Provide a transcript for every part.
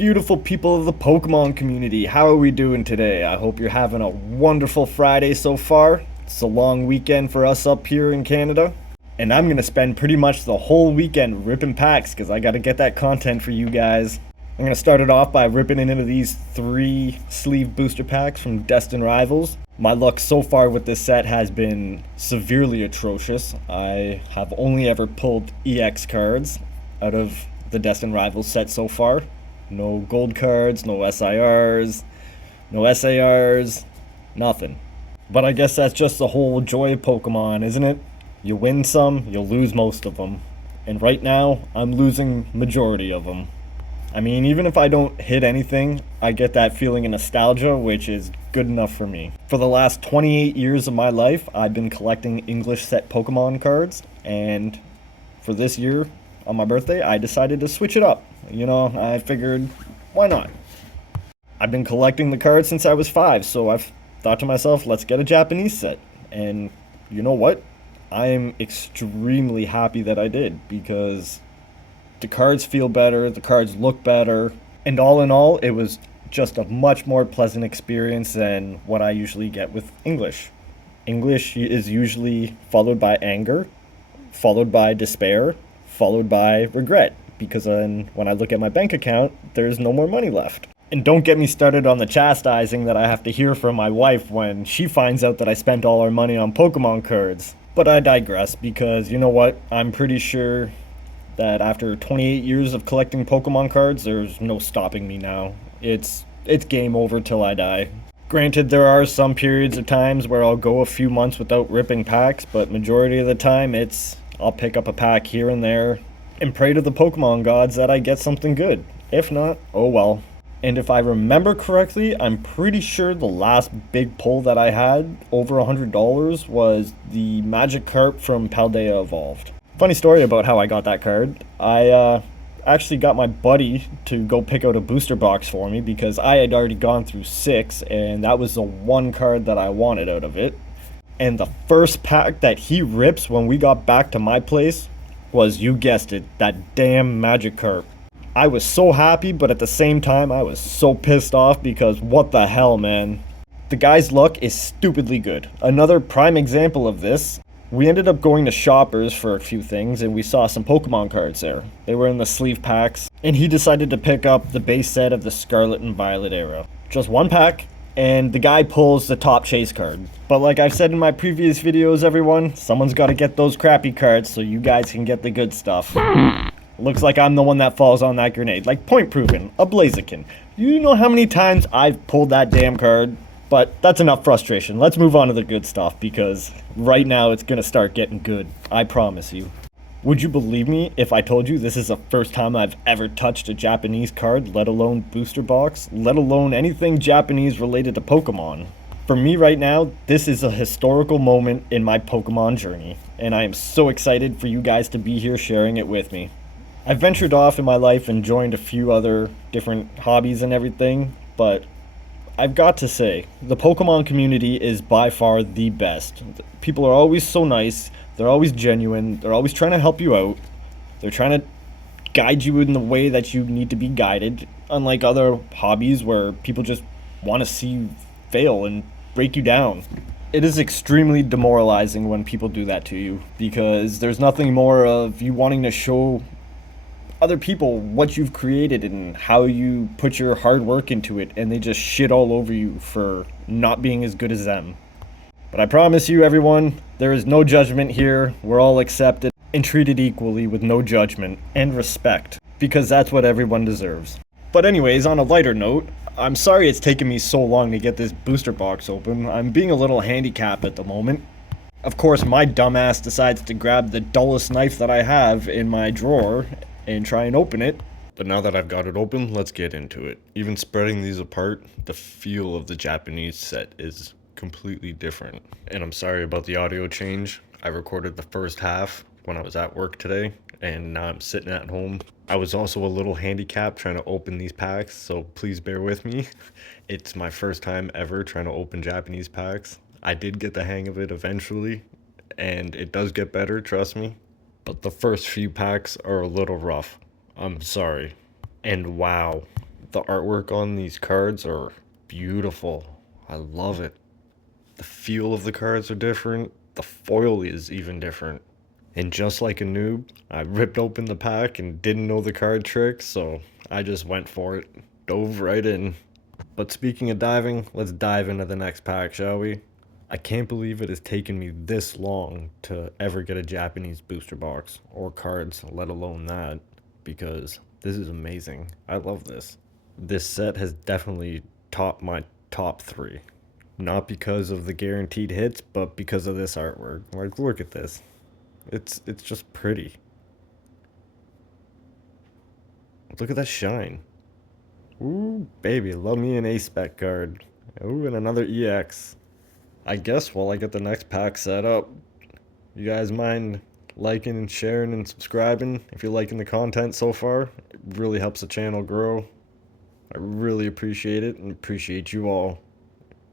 Beautiful people of the Pokemon community, how are we doing today? I hope you're having a wonderful Friday so far. It's a long weekend for us up here in Canada. And I'm going to spend pretty much the whole weekend ripping packs because I got to get that content for you guys. I'm going to start it off by ripping into these 3 sleeve booster packs from Destined Rivals. My luck so far with this set has been severely atrocious. I have only ever pulled EX cards out of the Destined Rivals set so far. No gold cards, no SIRs, no SARs, nothing. But I guess that's just the whole joy of Pokemon, isn't it? You win some, you'll lose most of them. And right now, I'm losing majority of them. I mean, even if I don't hit anything, I get that feeling of nostalgia, which is good enough for me. For the last 28 years of my life, I've been collecting English set Pokemon cards, and for this year, on my birthday, I decided to switch it up. You know, I figured, why not? I've been collecting the cards since I was 5, so I've thought to myself, let's get a Japanese set. And you know what? I am extremely happy that I did, because the cards feel better, the cards look better, and all in all, it was just a much more pleasant experience than what I usually get with English. English is usually followed by anger, followed by despair, followed by regret, because then when I look at my bank account, there's no more money left. And don't get me started on the chastising that I have to hear from my wife when she finds out that I spent all our money on Pokemon cards. But I digress, because you know what? I'm pretty sure that after 28 years of collecting Pokemon cards, there's no stopping me now. It's game over till I die. Granted, there are some periods of times where I'll go a few months without ripping packs, but majority of the time I'll pick up a pack here and there and pray to the Pokemon gods that I get something good. If not, oh well. And if I remember correctly, I'm pretty sure the last big pull that I had, over $100, was the Magikarp from Paldea Evolved. Funny story about how I got that card. I actually got my buddy to go pick out a booster box for me because I had already gone through 6, and that was the one card that I wanted out of it. And the first pack that he rips when we got back to my place was, you guessed it, that damn Magikarp. I was so happy, but at the same time, I was so pissed off because what the hell, man. The guy's luck is stupidly good. Another prime example of this, we ended up going to Shoppers for a few things, and we saw some Pokemon cards there. They were in the sleeve packs, and he decided to pick up the base set of the Scarlet and Violet era. Just one pack, and the guy pulls the top chase card. But like I've said in my previous videos, everyone, someone's got to get those crappy cards so you guys can get the good stuff. Looks like I'm the one that falls on that grenade. Like, point proven, a Blaziken. You know how many times I've pulled that damn card? But that's enough frustration. Let's move on to the good stuff, because right now it's gonna start getting good. I promise you. Would you believe me if I told you this is the first time I've ever touched a Japanese card, let alone booster box, let alone anything Japanese related to Pokemon? For me right now, this is a historical moment in my Pokemon journey, and I am so excited for you guys to be here sharing it with me. I've ventured off in my life and joined a few other different hobbies and everything, but I've got to say, the Pokemon community is by far the best. People are always so nice, they're always genuine, they're always trying to help you out, they're trying to guide you in the way that you need to be guided, unlike other hobbies where people just want to see you fail and break you down. It is extremely demoralizing when people do that to you, because there's nothing more of you wanting to show other people what you've created and how you put your hard work into it, and they just shit all over you for not being as good as them. But I promise you, everyone, there is no judgment here. We're all accepted and treated equally with no judgment and respect, because that's what everyone deserves. But anyways, on a lighter note, I'm sorry it's taken me so long to get this booster box open. I'm being a little handicapped at the moment. Of course, my dumbass decides to grab the dullest knife that I have in my drawer and try and open it. But now that I've got it open, let's get into it. Even spreading these apart, the feel of the Japanese set is completely different. And I'm sorry about the audio change. I recorded the first half when I was at work today, and now I'm sitting at home. I was also a little handicapped trying to open these packs, so please bear with me. It's my first time ever trying to open Japanese packs. I did get the hang of it eventually, and it does get better, trust me. But the first few packs are a little rough. I'm sorry. And wow, The artwork on these cards are beautiful. I love it. The feel of the cards are different. The foil is even different. And just like a noob, I ripped open the pack and didn't know the card trick, so I just went for it. Dove right in. But speaking of diving, let's dive into the next pack, shall we? I can't believe it has taken me this long to ever get a Japanese booster box or cards, let alone that, because this is amazing. I love this. This set has definitely topped my top 3. Not because of the guaranteed hits, but because of this artwork. Like, look at this. It's just pretty. Look at that shine. Ooh, baby, love me an A-Spec card. Ooh, and another EX. I guess while I get the next pack set up, you guys mind liking and sharing and subscribing if you're liking the content so far? It really helps the channel grow. I really appreciate it and appreciate you all.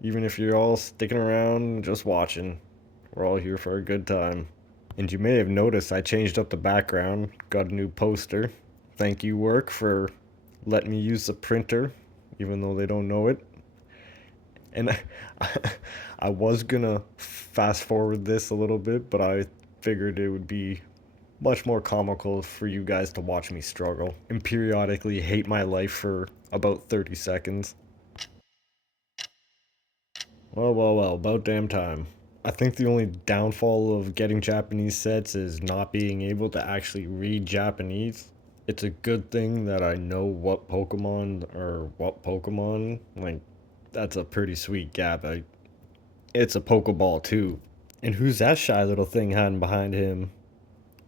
Even if you're all sticking around and just watching, we're all here for a good time. And you may have noticed I changed up the background, got a new poster. Thank you, work, for letting me use the printer, even though they don't know it. And I was gonna fast forward this a little bit, but I figured it would be much more comical for you guys to watch me struggle and periodically hate my life for about 30 seconds. Well, about damn time. I think the only downfall of getting Japanese sets is not being able to actually read Japanese. It's a good thing that I know what Pokemon or what Pokemon, like, that's a pretty sweet gap. It's a Pokeball too. And who's that shy little thing hiding behind him?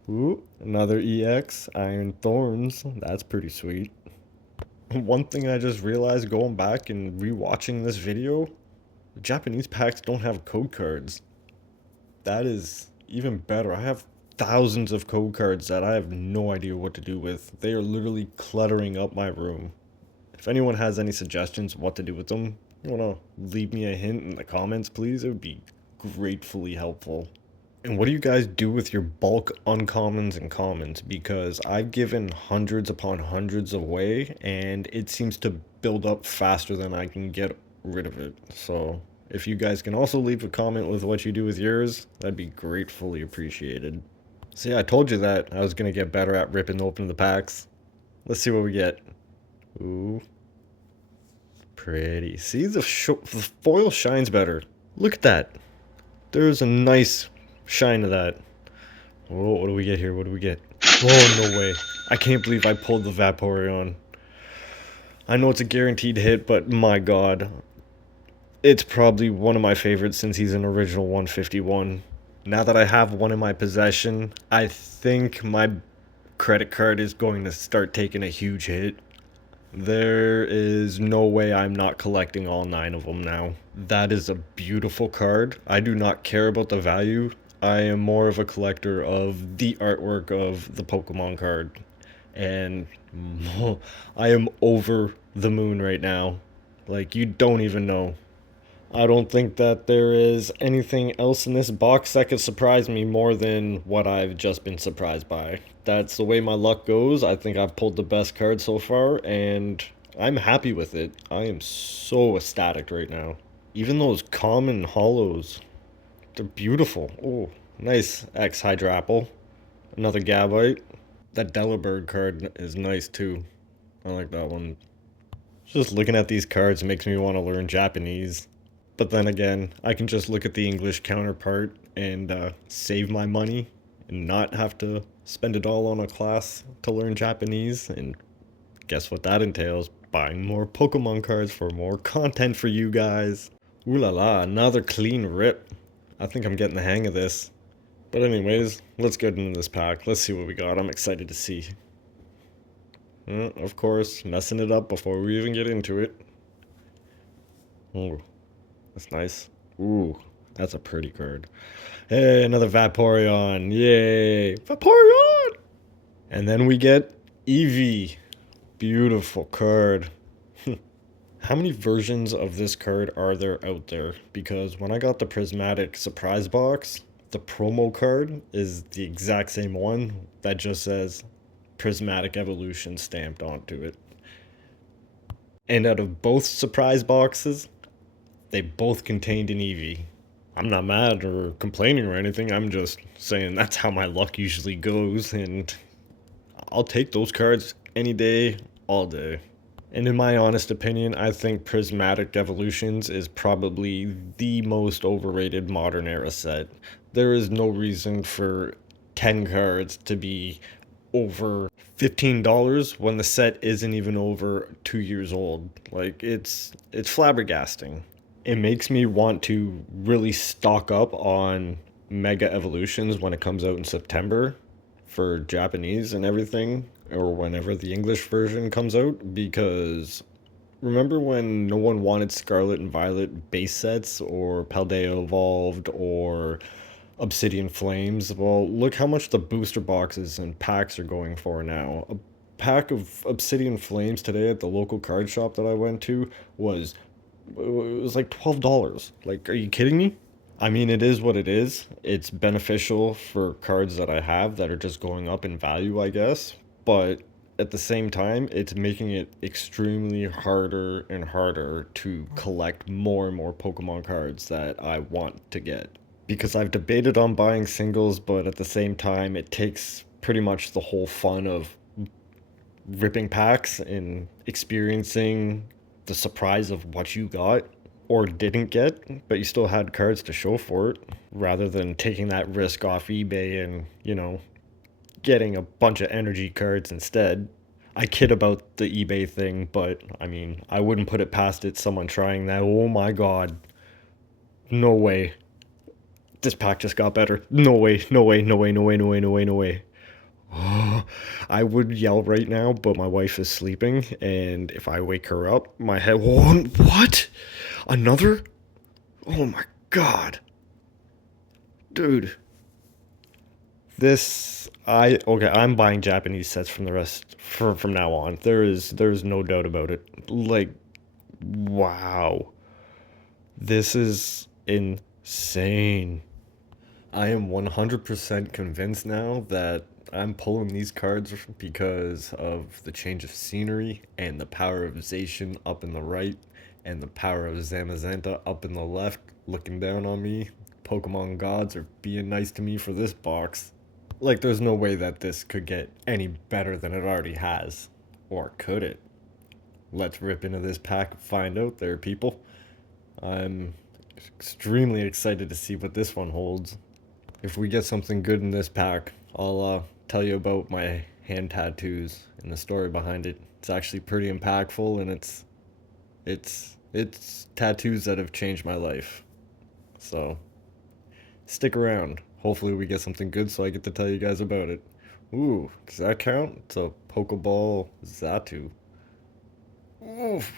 Ooh, another EX, Iron Thorns. That's pretty sweet. One thing I just realized going back and rewatching this video, the Japanese packs don't have code cards. That is even better. I have thousands of code cards that I have no idea what to do with. They are literally cluttering up my room. If anyone has any suggestions what to do with them, you wanna leave me a hint in the comments, please? It would be gratefully helpful. And what do you guys do with your bulk uncommons and commons? Because I've given hundreds upon hundreds away, and it seems to build up faster than I can get rid of it. So if you guys can also leave a comment with what you do with yours, that'd be gratefully appreciated. So yeah, I told you that I was gonna get better at ripping open the packs. Let's see what we get. Ooh, pretty. See, the foil shines better. Look at that. There's a nice shine to that. Oh, what do we get here? What do we get? Oh, no way. I can't believe I pulled the Vaporeon. I know it's a guaranteed hit, but my god. It's probably one of my favorites since he's an original 151. Now that I have one in my possession, I think my credit card is going to start taking a huge hit. There is no way I'm not collecting all 9 of them now. That is a beautiful card. I do not care about the value. I am more of a collector of the artwork of the Pokemon card. And I am over the moon right now. Like, you don't even know. I don't think that there is anything else in this box that could surprise me more than what I've just been surprised by. That's the way my luck goes. I think I've pulled the best card so far, and I'm happy with it. I am so ecstatic right now. Even those common hollows, they're beautiful. Oh, nice X Hydrapple. Another Gabite. That Delibird card is nice too. I like that one. Just looking at these cards makes me want to learn Japanese. But then again, I can just look at the English counterpart and save my money and not have to spend it all on a class to learn Japanese. And guess what that entails? Buying more Pokemon cards for more content for you guys. Ooh la la, another clean rip. I think I'm getting the hang of this. But anyways, let's get into this pack. Let's see what we got. I'm excited to see. Of course, messing it up before we even get into it. Oh, that's nice. Ooh, that's a pretty card. Hey, another Vaporeon. Yay. Vaporeon! And then we get Eevee. Beautiful card. How many versions of this card are there out there? Because when I got the Prismatic surprise box, the promo card is the exact same one that just says Prismatic Evolution stamped onto it. And out of both surprise boxes, they both contained an Eevee. I'm not mad or complaining or anything. I'm just saying that's how my luck usually goes, and I'll take those cards any day, all day. And in my honest opinion, I think Prismatic Evolutions is probably the most overrated modern era set. There is no reason for 10 cards to be over $15 when the set isn't even over 2 years old. Like it's flabbergasting. It makes me want to really stock up on Mega Evolutions when it comes out in September for Japanese and everything, or whenever the English version comes out, because remember when no one wanted Scarlet and Violet base sets or Paldea Evolved or Obsidian Flames? Well, look how much the booster boxes and packs are going for now. A pack of Obsidian Flames today at the local card shop that I went to was it was like $12. Like, are you kidding me? I mean, it is what it is. It's beneficial for cards that I have that are just going up in value, I guess. But at the same time, it's making it extremely harder and harder to collect more and more Pokemon cards that I want to get. Because I've debated on buying singles, but at the same time, it takes pretty much the whole fun of ripping packs and experiencing the surprise of what you got or didn't get, but you still had cards to show for it, rather than taking that risk off eBay and, getting a bunch of energy cards instead. I kid about the eBay thing, but I mean, I wouldn't put it past it someone trying that. Oh my god. No way. This pack just got better. No way, no way, no way, no way, no way, no way, no way. I would yell right now, but my wife is sleeping, and if I wake her up, my head. Whoa, what? Another? Oh my god. Dude. I'm buying Japanese sets from the rest from now on. There's no doubt about it. Like, wow. This is insane. I am 100% convinced now that I'm pulling these cards because of the change of scenery and the power of Zacian up in the right and the power of Zamazenta up in the left looking down on me. Pokemon gods are being nice to me for this box. Like, there's no way that this could get any better than it already has. Or could it? Let's rip into this pack and find out there, people. I'm extremely excited to see what this one holds. If we get something good in this pack, I'll tell you about my hand tattoos and the story behind it. It's actually pretty impactful, and it's tattoos that have changed my life. So stick around. Hopefully we get something good so I get to tell you guys about it. Ooh, does that count? It's a Pokeball Zatu. Oof.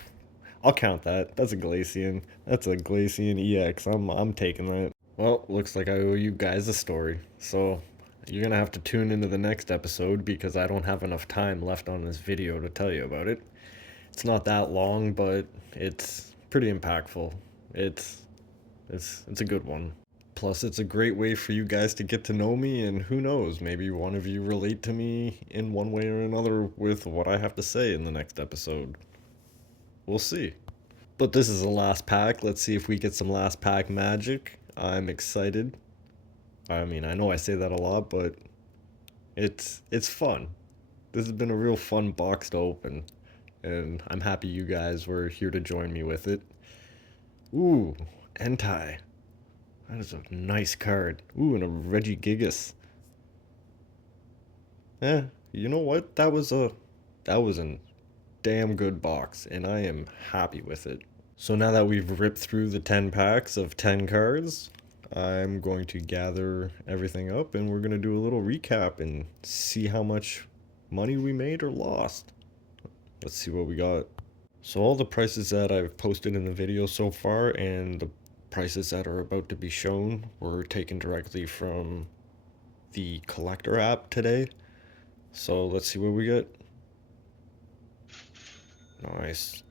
I'll count that. That's a Glaceon. That's a Glaceon EX. I'm taking that. Well, looks like I owe you guys a story. So you're gonna have to tune into the next episode because I don't have enough time left on this video to tell you about it. It's not that long, but it's pretty impactful. It's a good one. Plus, it's a great way for you guys to get to know me, and who knows, maybe one of you relate to me in one way or another with what I have to say in the next episode. We'll see. But this is the last pack. Let's see if we get some last pack magic. I'm excited. I mean, I know I say that a lot, but it's fun. This has been a real fun box to open, and I'm happy you guys were here to join me with it. Ooh, Entei. That is a nice card. Ooh, and a Regigigas. You know what? That was a damn good box, and I am happy with it. So now that we've ripped through the 10 packs of 10 cards, I'm going to gather everything up and we're going to do a little recap and see how much money we made or lost. Let's see what we got. So all the prices that I've posted in the video so far and the prices that are about to be shown were taken directly from the collector app today. So let's see what we get. Nice.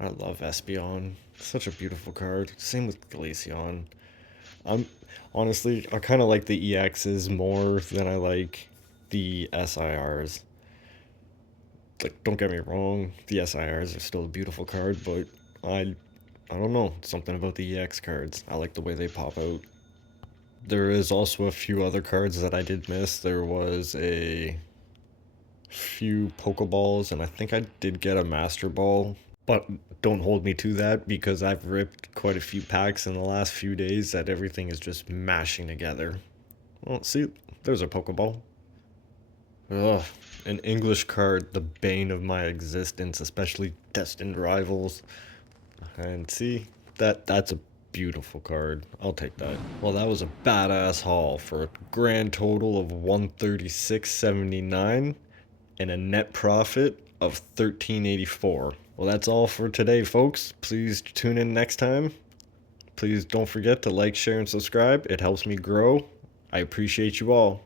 I love Espeon. Such a beautiful card. Same with Glaceon. I'm honestly, I kind of like the EXs more than I like the SIRs. Like, don't get me wrong, the SIRs are still a beautiful card, but I don't know, something about the EX cards. I like the way they pop out. There is also a few other cards that I did miss. There was a few Pokeballs, and I think I did get a Master Ball. But don't hold me to that because I've ripped quite a few packs in the last few days that everything is just mashing together. Well, see, there's a Pokeball. Ugh, an English card, the bane of my existence, especially Destined Rivals. And see, that's a beautiful card. I'll take that. Well, that was a badass haul for a grand total of 136.79 and a net profit of 13.84. Well, that's all for today, folks. Please tune in next time. Please don't forget to like, share, and subscribe. It helps me grow. I appreciate you all.